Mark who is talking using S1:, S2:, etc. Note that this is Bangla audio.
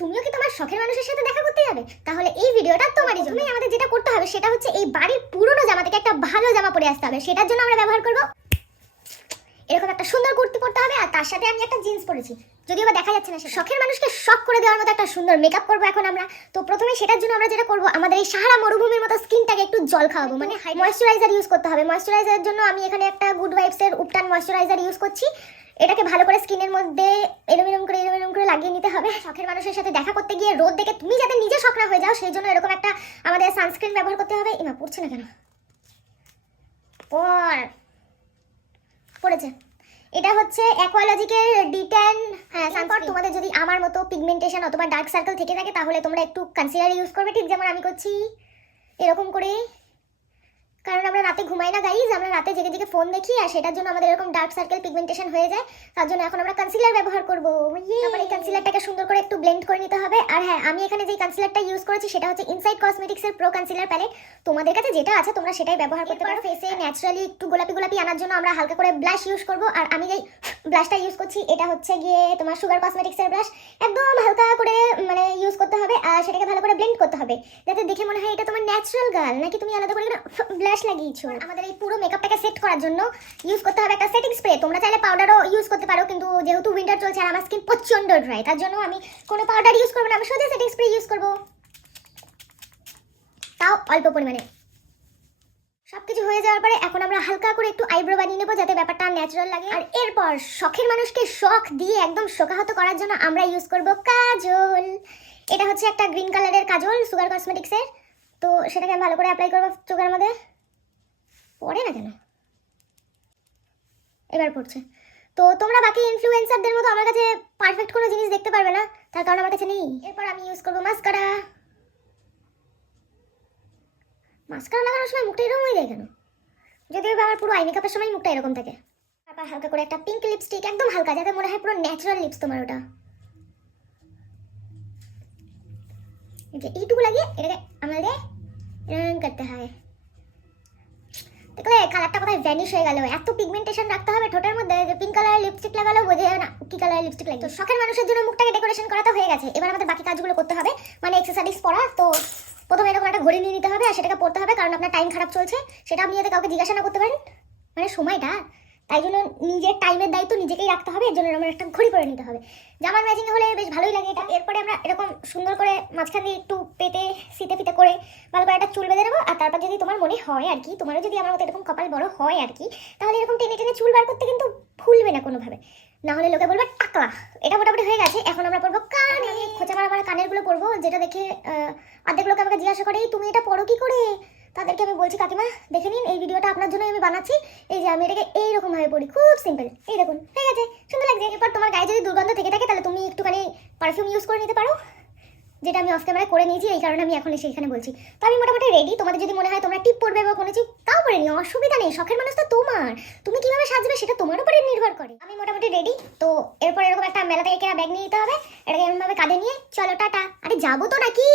S1: তুমিও কি তোমার শখের মানুষের সাথে দেখা করতে যাবে? তাহলে এই ভিডিওটা তোমারই জন্য। আমাদের যেটা করতে হবে সেটা হচ্ছে এই বাড়ির পুরনো জামা থেকে একটা ভালো জামা পরে আসতে হবে। সেটার জন্য আমরা ব্যবহার করব এরকম একটা সুন্দর কুর্তি পরতে হবে আর তার সাথে আমি একটা জিন্স পরেছি। যদিও বা দেখা যাচ্ছে না সেটা। শখের মানুষকে শখ করে দেওয়ার মতো একটা সুন্দর মেকআপ করব এখন আমরা। তো প্রথমে সেটার জন্য আমরা যেটা করব আমাদের এই সাহারা মরুভূমির মতো স্কিনটাকে একটু জল খাওয়াবো। মানে হাই ময়শ্চারাইজার ইউজ করতে হবে। ময়শ্চারাইজারের জন্য আমি এখানে একটা গুড ভাইবসের উপটান ময়শ্চারাইজার ইউজ করছি। এটাকে ভালো করে স্কিনের মধ্যে লাগিয়ে নিতে হবে। শখের মানুষের সাথে দেখা করতে গিয়ে রোদ দেখে তুমি যাতে নিজে শখ না হয়ে যাও সেই জন্য এরকম একটা আমাদের সানস্ক্রিন ব্যবহার করতে হবে। এমা পড়ছে না কেন? পর পড়েছে। এটা হচ্ছে অ্যাকোয়ালজিকের ডিটেন হ্যাঁ তারপর তোমাদের যদি আমার মতো পিগমেন্টেশন অথবা ডার্ক সার্কেল থেকে থাকে তাহলে তোমরা একটু কনসিলার ইউজ করবে। ঠিক যেমন আমি করছি। এরকম করে কারণ আমরা রাতে ঘুমাই না গাইজ আমরা রাতে জেগে জেগে ফোন দেখি আর সেটার জন্য আমাদের এরকম ডার্ক সার্কেল পিগমেন্টেশন হয়ে যায়। তার জন্য এখন আমরা কনসিলার ব্যবহার করব। তারপর এই কনসিলারটাকে সুন্দর করে একটু ব্লেন্ড করে নিতে হবে। আর হ্যাঁ আমি এখানে যে কনসিলারটা ইউজ করেছি সেটা হচ্ছে ইনসাইড কসমেটিক্সের প্রো কনসিলার প্যালেট তোমাদের কাছে যেটা আছে তোমরা সেটাই ব্যবহার করতে পারো। ফেসে ন্যাচারালি একটু গোলাপি গোলাপি আনার জন্য আমরা হালকা করে ব্লাশ ইউজ করব। আর আমি যেই ব্লাশটা ইউজ করছি এটা হচ্ছে গিয়ে তোমার সুগার কসমেটিক্সের ব্লাশ একদম হালকা করে মানে ইউজ করতে হবে আর সেটাকে ভালো করে ব্লেন্ড করতে হবে। যাতে দেখে মনে হয় এটা তোমার ন্যাচারাল গার্ল নাকি তুমি আলাদা করে ব্লাশ লাগিয়েছো। আমাদের এই পুরো মেকআপটাকে সেট করার জন্য ইউজ করতে হবে একটা সেটিং স্প্রে তোমরা চাইলে পাউডারও ইউজ করতে পারো, কিন্তু যেহেতু উইন্টার চলছে আর আমার স্কিন প্রচণ্ড ড্রাই তার জন্য আমি কোনো পাউডার ইউজ করব না, আমি সোজা সেটিং স্প্রে ইউজ করব। তাও অল্প পরিমাণে। সব কিছু হয়ে যাওয়ার পরে এখন আমরা হালকা করে একটু আইব্রো বানিয়ে নেব যাতে ব্যাপারটা ন্যাচারাল লাগে। আর এরপর শখের মানুষকে শখ দিয়ে একদম শোকাহত করার জন্য আমরা ইউজ করব কাজল। এটা হচ্ছে একটা গ্রিন কালারের কাজল সুগার কসমেটিক্সের তো সেটাকে আমি ভালো করে অ্যাপ্লাই করব চোখের মধ্যে। পড়ে না কেন? এবার পড়ছে। তো তোমরা বাকি ইনফ্লুয়েন্সারদের মতো আমার কাছে পারফেক্ট কোনো জিনিস দেখতে পারবে না, তার কারণ আমার কাছে নেই। এরপর আমি ইউজ করব মাস্কারা মাস্কারা লাগানোর সময় মুখটা এরকম হয়ে যায় কেন? যদিও আমার পুরো আই মেকআপের সময় মুখটা এরকম থাকে। তারপর হালকা করে একটা পিঙ্ক লিপস্টিক একদম হালকা, যাতে মনে হয় পুরো ন্যাচারাল লিপস তোমার ওটা। এইটুকু লাগিয়ে এটাকে আমাদের রং করতে হয়। দেখলে কালারটা কোথায় ভ্যানিশ হয়ে গেল? এত পিগমেন্টেশন রাখতে হবে ঠোঁটের মধ্যে যে পিঙ্ক কালারের লিপস্টিক লাগালো বোঝা না কি কালারের লিপস্টিক লাগবে তো শখের মানুষের জন্য মুখটাকে ডেকোরেশন করা তো হয়ে গেছে। এবার আমাদের বাকি কাজগুলো করতে হবে। মানে এক্সারসাইজ পড়া, তো প্রথমে এরকম একটা ঘড়ি নিয়ে নিতে হবে আর সেটাকে পড়তে হবে কারণ আপনার টাইম খারাপ চলছে। সেটা আপনি যাতে কাউকে জিজ্ঞাসা না করতে পারেন। মানে সময়টা। তাই জন্য নিজের টাইমের দায়িত্ব নিজেকেই রাখতে হবে, এর জন্য আমার একটা ঘড়ি করে নিতে হবে। জামার ম্যাচিং হলে বেশ ভালোই লাগে এটা। এরপরে আমরা এরকম সুন্দর করে মাঝখান দিয়ে একটু পেতে, সিতে ফিতে করে ভালো করে একটা চুল বেঁধে নেব, আর তারপর যদি তোমার মনে হয় আর কি, তোমারও যদি আমার মতো এরকম কপাল বড় হয় আর কি, তাহলে এরকম টেনে টেনে চুল বার করতে কিন্তু ভুলবে না কোনোভাবে। না হলে লোকে বলবে, টাকলা। এটা মোটামুটি হয়ে গেছে, এখন আমরা পড়ব কানে। খোঁচা মারা মারা কানেরগুলো পড়ব যেটা দেখে অর্ধেক লোক আমাকে জিজ্ঞাসা করে তুমি এটা পড়ো কি করে? তাদেরকে আমি বলছি, কাকিমা, দেখে নিন, এই ভিডিওটা আপনার জন্য আমি বানাচ্ছি। এই যে আমি এটাকে এইরকম ভাবে পড়ি, খুব সিম্পল এই দেখুন, হয়ে গেছে, সুন্দর লাগছে। এরপর তোমার গায়ে যদি দুর্গন্ধ থেকে থাকে, তাহলে তুমি একটুখানি পারফিউম ইউজ করে নিতে পারো, যেটা আমি অফ ক্যামেরা করে নিয়েছি, এই কারণে আমি এখন এসে এখানে বলছি। তো আমি মোটামুটি রেডি তোমাদের যদি মনে হয় তোমরা টিপ পড়বে বা কোনো তাও করে নিও, অসুবিধা নেই, শখের মানুষ তো তোমার। তুমি কীভাবে সাজবে সেটা তোমার উপরে নির্ভর করে। আমি মোটামুটি রেডি তো এরপর এরকম একটা মেলা থেকে কেনা ব্যাগ নিয়ে নিতে হবে, এটাকে এরকমভাবে কাঁধে নিয়ে, চলো, টাটা। আরে যাব তো নাকি?